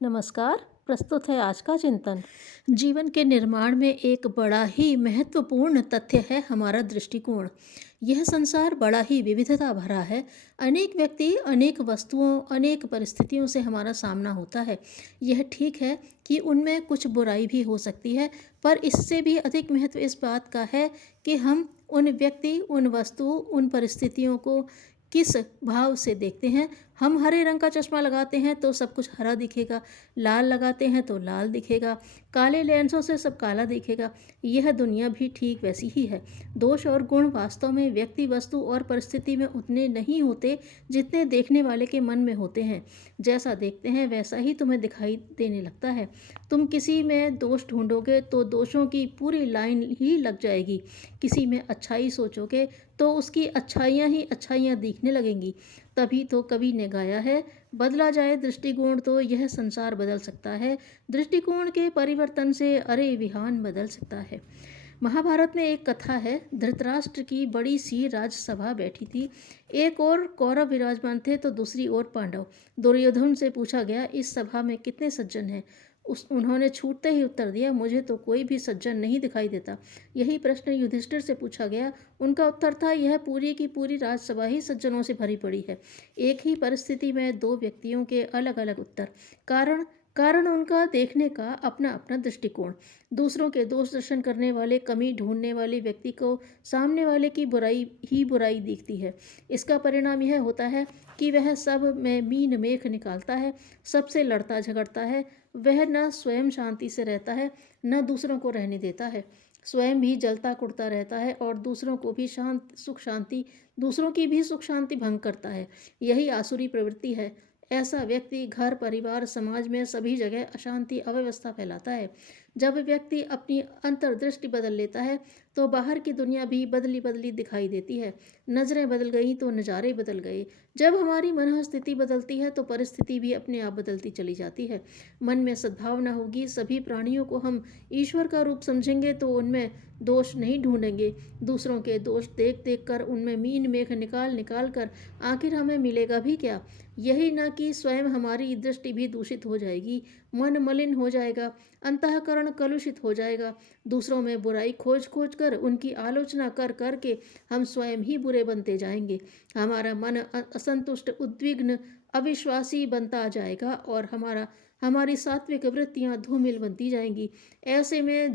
नमस्कार। प्रस्तुत है आज का चिंतन। जीवन के निर्माण में एक बड़ा ही महत्वपूर्ण तथ्य है हमारा दृष्टिकोण। यह संसार बड़ा ही विविधता भरा है। अनेक व्यक्ति, अनेक वस्तुओं, अनेक परिस्थितियों से हमारा सामना होता है। यह ठीक है कि उनमें कुछ बुराई भी हो सकती है, पर इससे भी अधिक महत्व इस बात का है कि हम उन व्यक्ति, उन वस्तुओं, उन परिस्थितियों को किस भाव से देखते हैं। हम हरे रंग का चश्मा लगाते हैं तो सब कुछ हरा दिखेगा, लाल लगाते हैं तो लाल दिखेगा, काले लेंसों से सब काला दिखेगा। यह दुनिया भी ठीक वैसी ही है। दोष और गुण वास्तव में व्यक्ति, वस्तु और परिस्थिति में उतने नहीं होते जितने देखने वाले के मन में होते हैं। जैसा देखते हैं वैसा ही तुम्हें दिखाई देने लगता है। तुम किसी में दोष ढूंढोगे तो दोषों की पूरी लाइन ही लग जाएगी। किसी में अच्छाई सोचोगे तो उसकी अच्छाइयाँ ही अच्छाइयाँ दिखने लगेंगी। तभी तो कवि ने गाया है, बदला जाए दृष्टिकोण तो यह संसार बदल सकता है। दृष्टिकोण के परिवर्तन से अरे विहान बदल सकता है। महाभारत में एक कथा है। धृतराष्ट्र की बड़ी सी राजसभा बैठी थी। एक ओर कौरव विराजमान थे तो दूसरी ओर पांडव। दुर्योधन से पूछा गया, इस सभा में कितने सज्जन हैं? उन्होंने छूटते ही उत्तर दिया, मुझे तो कोई भी सज्जन नहीं दिखाई देता। यही प्रश्न युधिष्ठिर से पूछा गया। उनका उत्तर था, यह पूरी की पूरी राजसभा ही सज्जनों से भरी पड़ी है। एक ही परिस्थिति में दो व्यक्तियों के अलग अलग उत्तर। कारण कारण उनका देखने का अपना अपना दृष्टिकोण। दूसरों के दोष दर्शन करने वाले, कमी ढूंढने वाले व्यक्ति को सामने वाले की बुराई ही बुराई दिखती है। इसका परिणाम यह होता है कि वह सब में मीन मेख निकालता है, सबसे लड़ता झगड़ता है। वह न स्वयं शांति से रहता है, न दूसरों को रहने देता है। स्वयं भी जलता कुड़ता रहता है और दूसरों को भी दूसरों की भी सुख शांति भंग करता है। यही आसुरी प्रवृत्ति है। ऐसा व्यक्ति घर, परिवार, समाज में सभी जगह अशांति, अव्यवस्था फैलाता है। जब व्यक्ति अपनी अंतर्दृष्टि बदल लेता है तो बाहर की दुनिया भी बदली बदली दिखाई देती है। नजरें बदल गई तो नज़ारे बदल गए। जब हमारी मन स्थिति बदलती है तो परिस्थिति भी अपने आप बदलती चली जाती है। मन में सद्भावना होगी, सभी प्राणियों को हम ईश्वर का रूप समझेंगे तो उनमें दोष नहीं ढूंढेंगे। दूसरों के दोष देख देख कर, उनमें मीन मेख निकाल निकाल कर आखिर हमें मिलेगा भी क्या? यही न कि स्वयं हमारी दृष्टि भी दूषित हो जाएगी, मन मलिन हो जाएगा, अंतःकरण कलुषित हो जाएगा। दूसरों में बुराई खोज खोज कर, उनकी आलोचना कर कर के हम स्वयं ही बुरे बनते जाएंगे। हमारा मन असंतुष्ट, उद्विग्न, अविश्वासी बनता जाएगा और हमारी सात्विक वृत्तियां धूमिल बनती जाएंगी। ऐसे में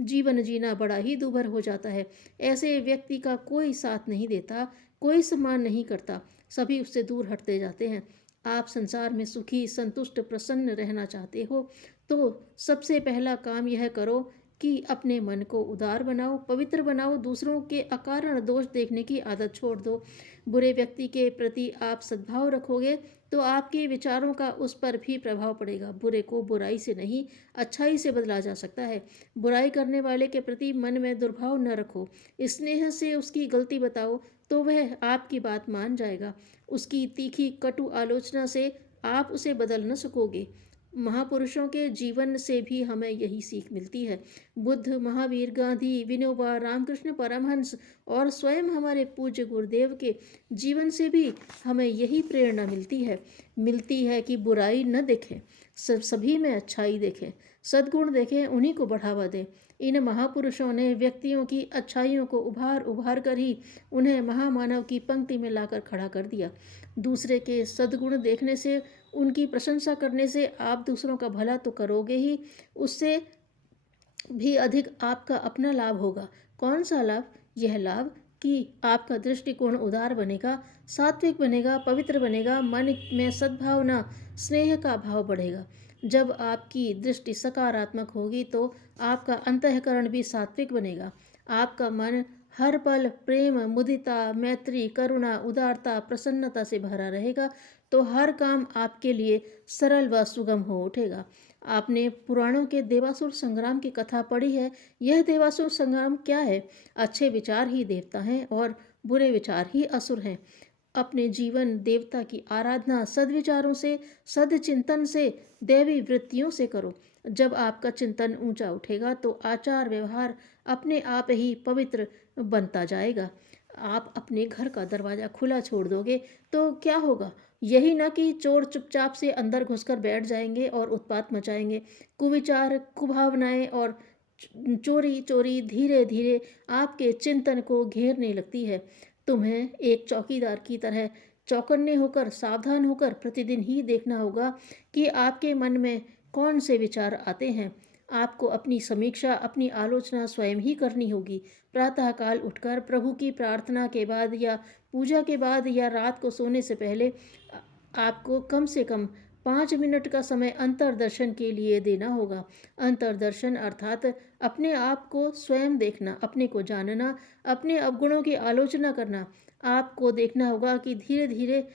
जीवन जीना बड़ा ही दूभर हो जाता है। ऐसे व्यक्ति का कोई साथ नहीं देता, कोई सम्मान नहीं करता, सभी उससे दूर हटते जाते हैं। आप संसार में सुखी, संतुष्ट, प्रसन्न रहना चाहते हो तो सबसे पहला काम यह करो कि अपने मन को उदार बनाओ, पवित्र बनाओ। दूसरों के अकारण दोष देखने की आदत छोड़ दो। बुरे व्यक्ति के प्रति आप सद्भाव रखोगे तो आपके विचारों का उस पर भी प्रभाव पड़ेगा। बुरे को बुराई से नहीं, अच्छाई से बदला जा सकता है। बुराई करने वाले के प्रति मन में दुर्भाव न रखो। स्नेह से उसकी गलती बताओ तो वह आपकी बात मान जाएगा। उसकी तीखी कटु आलोचना से आप उसे बदल न सकोगे। महापुरुषों के जीवन से भी हमें यही सीख मिलती है। बुद्ध, महावीर, गांधी, विनोबा, रामकृष्ण परमहंस और स्वयं हमारे पूज्य गुरुदेव के जीवन से भी हमें यही प्रेरणा मिलती है कि बुराई न देखें, सभी में अच्छाई देखें, सद्गुण देखें, उन्हीं को बढ़ावा दें। इन महापुरुषों ने व्यक्तियों की अच्छाइयों को उभार उभार कर ही उन्हें महामानव की पंक्ति में लाकर खड़ा कर दिया। दूसरे के सद्गुण देखने से, उनकी प्रशंसा करने से आप दूसरों का भला तो करोगे ही, उससे भी अधिक आपका अपना लाभ होगा। कौन सा लाभ? यह लाभ कि आपका दृष्टिकोण उदार बनेगा, सात्विक बनेगा, पवित्र बनेगा, मन में सद्भावना, स्नेह का भाव बढ़ेगा। जब आपकी दृष्टि सकारात्मक होगी तो आपका अंतःकरण भी सात्विक बनेगा। आपका मन हर पल प्रेम, मुदिता, मैत्री, करुणा, उदारता, प्रसन्नता से भरा रहेगा तो हर काम आपके लिए सरल व सुगम हो उठेगा। आपने पुराणों के देवासुर संग्राम की कथा पढ़ी है। यह देवासुर संग्राम क्या है? अच्छे विचार ही देवता हैं और बुरे विचार ही असुर हैं। अपने जीवन देवता की आराधना सद्विचारों से, सदचिंतन से, दैवी वृत्तियों से करो। जब आपका चिंतन ऊंचा उठेगा तो आचार व्यवहार अपने आप ही पवित्र बनता जाएगा। आप अपने घर का दरवाज़ा खुला छोड़ दोगे तो क्या होगा? यही ना कि चोर चुपचाप से अंदर घुसकर बैठ जाएंगे और उत्पात मचाएंगे। कुविचार, कुभावनाएं और चोरी चोरी धीरे धीरे आपके चिंतन को घेरने लगती है। तुम्हें एक चौकीदार की तरह चौकन्ने होकर, सावधान होकर प्रतिदिन ही देखना होगा कि आपके मन में कौन से विचार आते हैं। आपको अपनी समीक्षा, अपनी आलोचना स्वयं ही करनी होगी। प्रातःकाल उठकर प्रभु की प्रार्थना के बाद या पूजा के बाद या रात को सोने से पहले आपको कम से कम 5 मिनट का समय अंतर्दर्शन के लिए देना होगा। अंतर्दर्शन अर्थात अपने आप को स्वयं देखना, अपने को जानना, अपने अवगुणों की आलोचना करना। आपको देखना होगा कि धीरे धीरे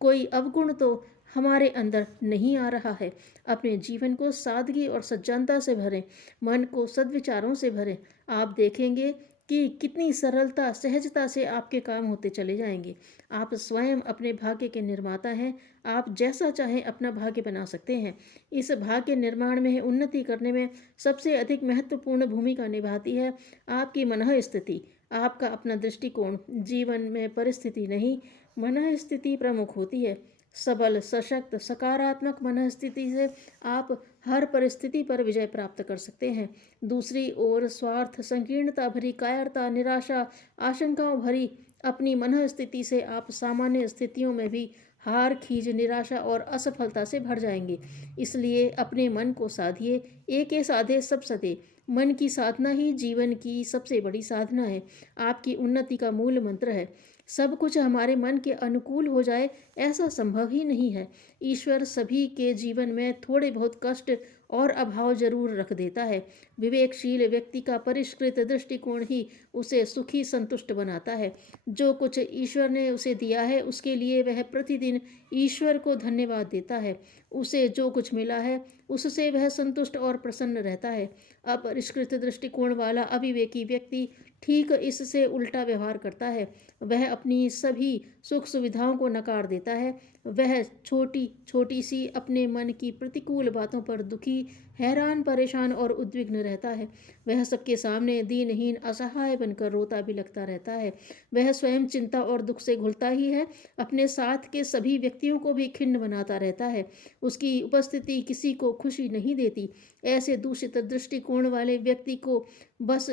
कोई अवगुण तो हमारे अंदर नहीं आ रहा है। अपने जीवन को सादगी और सज्जनता से भरें, मन को सद्विचारों से भरें। आप देखेंगे कि कितनी सरलता, सहजता से आपके काम होते चले जाएंगे। आप स्वयं अपने भाग्य के निर्माता हैं। आप जैसा चाहें अपना भाग्य बना सकते हैं। इस भाग्य निर्माण में, उन्नति करने में सबसे अधिक महत्वपूर्ण भूमिका निभाती है आपकी मनः स्थिति, आपका अपना दृष्टिकोण। जीवन में परिस्थिति नहीं, मनः स्थिति प्रमुख होती है। सबल, सशक्त, सकारात्मक मनः स्थिति से आप हर परिस्थिति पर विजय प्राप्त कर सकते हैं। दूसरी ओर स्वार्थ, संकीर्णता भरी कायरता, निराशा, आशंकाओं भरी अपनी मनः स्थिति से आप सामान्य स्थितियों में भी हार, खींच, निराशा और असफलता से भर जाएंगे। इसलिए अपने मन को साधिए। एके साधे सब सधे। मन की साधना ही जीवन की सबसे बड़ी साधना है, आपकी उन्नति का मूल मंत्र है। सब कुछ हमारे मन के अनुकूल हो जाए ऐसा संभव ही नहीं है। ईश्वर सभी के जीवन में थोड़े बहुत कष्ट और अभाव जरूर रख देता है। विवेकशील व्यक्ति का परिष्कृत दृष्टिकोण ही उसे सुखी, संतुष्ट बनाता है। जो कुछ ईश्वर ने उसे दिया है उसके लिए वह प्रतिदिन ईश्वर को धन्यवाद देता है। उसे जो कुछ मिला है उससे वह संतुष्ट और प्रसन्न रहता है। अपरिष्कृत दृष्टिकोण वाला अविवेकी व्यक्ति ठीक इससे उल्टा व्यवहार करता है। वह अपनी सभी सुख सुविधाओं को नकार देता है। वह छोटी छोटी सी अपने मन की प्रतिकूल बातों पर दुखी, हैरान, परेशान और उद्विग्न रहता है। वह सबके सामने दीनहीन, असहाय बनकर रोता भी लगता रहता है। वह स्वयं चिंता और दुख से घुलता ही है, अपने साथ के सभी व्यक्तियों को भी खिन्न बनाता रहता है। उसकी उपस्थिति किसी को खुशी नहीं देती। ऐसे दूषित दृष्टिकोण वाले व्यक्ति को बस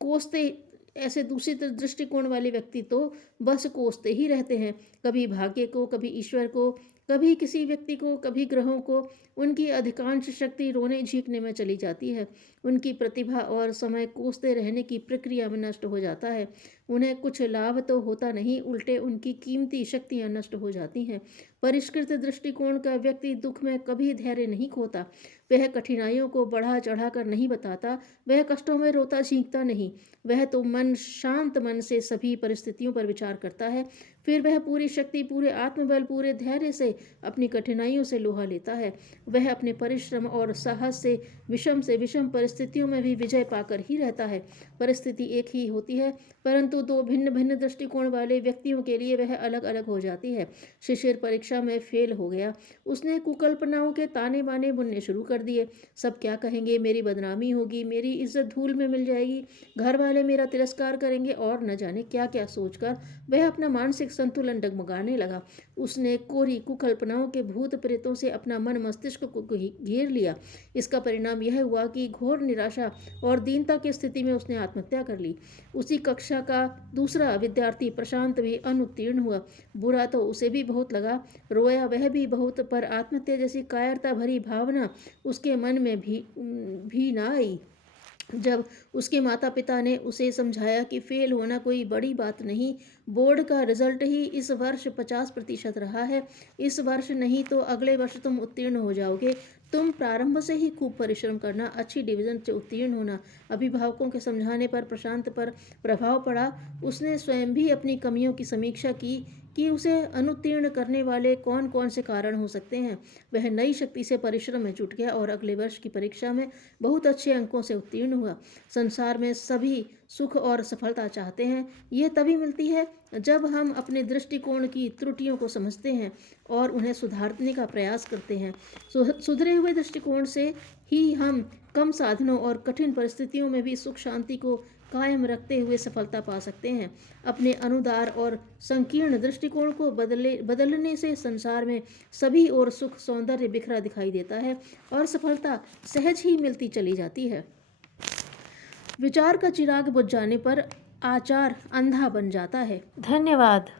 कोसते ऐसे दूषित दृष्टिकोण वाले व्यक्ति तो बस कोसते ही रहते हैं, कभी भाग्य को, कभी ईश्वर को, कभी किसी व्यक्ति को, कभी ग्रहों को। उनकी अधिकांश शक्ति रोने झींकने में चली जाती है। उनकी प्रतिभा और समय कोसते रहने की प्रक्रिया में नष्ट हो जाता है। उन्हें कुछ लाभ तो होता नहीं, उल्टे उनकी कीमती शक्तियां नष्ट हो जाती हैं। परिष्कृत दृष्टिकोण का व्यक्ति दुख में कभी धैर्य नहीं खोता। वह कठिनाइयों को बढ़ा चढ़ाकर नहीं बताता। वह कष्टों में रोता झींकता नहीं। वह तो शांत मन से सभी परिस्थितियों पर विचार करता है। फिर वह पूरी शक्ति, पूरे आत्मबल, पूरे धैर्य से अपनी कठिनाइयों से लोहा लेता है। वह अपने परिश्रम और साहस से विषम परिस्थितियों में भी विजय पाकर ही रहता है। परिस्थिति एक ही होती है, परंतु दो भिन्न भिन्न दृष्टिकोण वाले व्यक्तियों के लिए वह अलग अलग हो जाती है। शिशिर परीक्षा में फेल हो गया। उसने कुकल्पनाओं के ताने बाने बुनने शुरू कर दिए। सब क्या कहेंगे, मेरी बदनामी होगी, मेरी इज्जत धूल में मिल जाएगी, घर वाले मेरा तिरस्कार करेंगे और न जाने क्या क्या सोचकर वह अपना मानसिक संतुलन डगमगाने लगा। उसने कोरी कुकल्पनाओं के भूत प्रेतों से अपना मन मस्तिष्क को घेर लिया। इसका परिणाम यह हुआ कि घोर निराशा और दीनता की स्थिति में उसने आत्महत्या कर ली। उसी कक्षा का दूसरा विद्यार्थी प्रशांत भी अनुत्तीर्ण हुआ। बुरा तो उसे भी बहुत लगा, रोया वह भी बहुत, पर आत्महत्या जैसी कायरता भरी भावना उसके मन में भी ना आई। जब उसके माता पिता ने उसे समझाया कि फेल होना कोई बड़ी बात नहीं, बोर्ड का रिजल्ट ही इस वर्ष 50% रहा है, इस वर्ष नहीं तो अगले वर्ष तुम उत्तीर्ण हो जाओगे, तुम प्रारंभ से ही खूब परिश्रम करना, अच्छी डिवीजन से उत्तीर्ण होना। अभिभावकों के समझाने पर प्रशांत पर प्रभाव पड़ा। उसने स्वयं भी अपनी कमियों की समीक्षा की कि उसे अनुत्तीर्ण करने वाले कौन कौन से कारण हो सकते हैं। वह नई शक्ति से परिश्रम में जुट गया और अगले वर्ष की परीक्षा में बहुत अच्छे अंकों से उत्तीर्ण हुआ। संसार में सभी सुख और सफलता चाहते हैं। यह तभी मिलती है जब हम अपने दृष्टिकोण की त्रुटियों को समझते हैं और उन्हें सुधारने का प्रयास करते हैं। सुधरे हुए दृष्टिकोण से ही हम कम साधनों और कठिन परिस्थितियों में भी सुख शांति को कायम रखते हुए सफलता पा सकते हैं। अपने अनुदार और संकीर्ण दृष्टिकोण को बदलने से संसार में सभी और सुख सौंदर्य बिखरा दिखाई देता है और सफलता सहज ही मिलती चली जाती है। विचार का चिराग बुझ जाने पर आचार अंधा बन जाता है। धन्यवाद।